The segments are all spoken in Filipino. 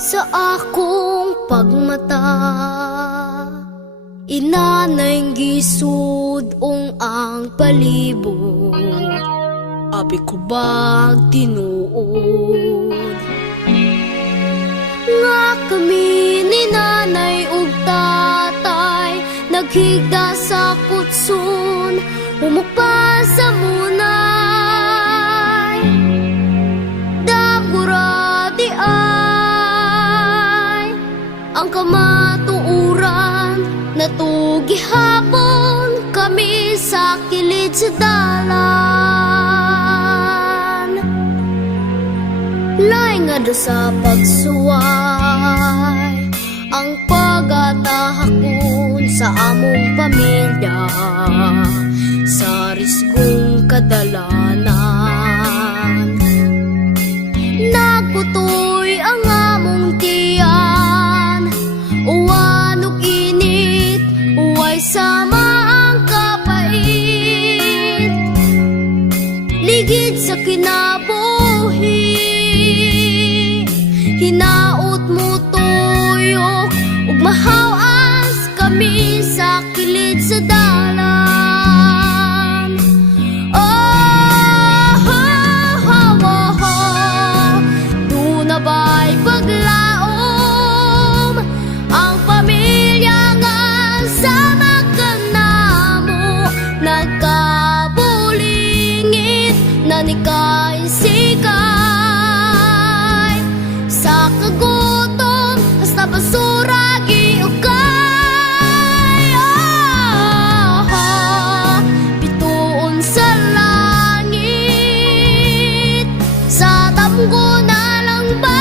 Sa akong pagmata, inanay gisud ang palibot. Abi ko bag tinuod nga kami ni nanay ug tatay naghigda sa kutsun, umukpa sa munay. Dagura di ay ang kamatuuran, natugihapon kami sa kilid sa dalan. Laing nga do sa pagsuway ang pag-atahakon sa among pamilya sa risgong kadalanan. Nagputoy ang among tiyan, uwan ug init, uway sama ang kapait. Ligid sa kinabuhi, hinaot mo tuyok ug mahawas kami sa kilid sa dalan. Oh, duna ba'y paglaom ang pamilya nga sama ka namo, nagkabulingit na nikay sikay sa kagutom hasta basura giukay. Bituon sa langit, sa tamgo na lang ba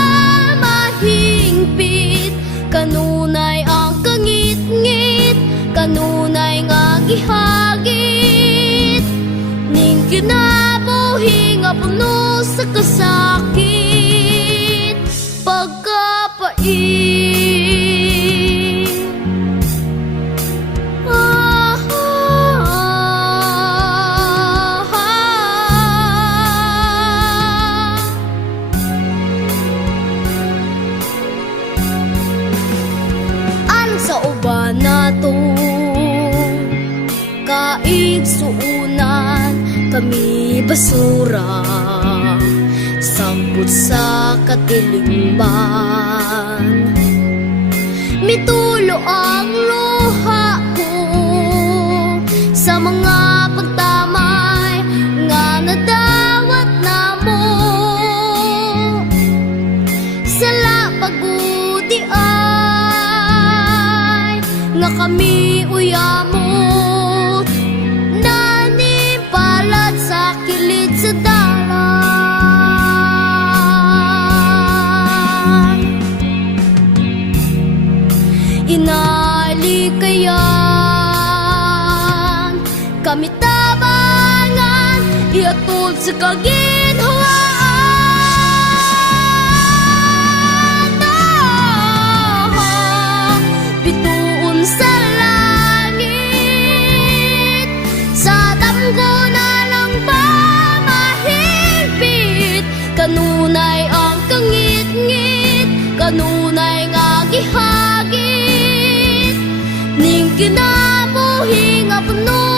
mahingpit, kanunay ang kangit-ngit, kanunay nga gihagit, ning kinabuhi nga puno sa kasakit, pagkapait. Sa uban nato kaigsuunan, kami basura sangkot sa katilingban. Mitulo ang luha ko sa mga pagtamay nga nadawat namo, sala pagudi nga kami uyamot, nanipalat sa kilid sa dalan. Inalikayan kami tabangan, iatod sa kaginhawaan. Bituon sa langit, sa tamgo na lang ba mahigpit, kanunay ang kangit-ngit, kanunay nga gihagit, ning kinabuhi nga puno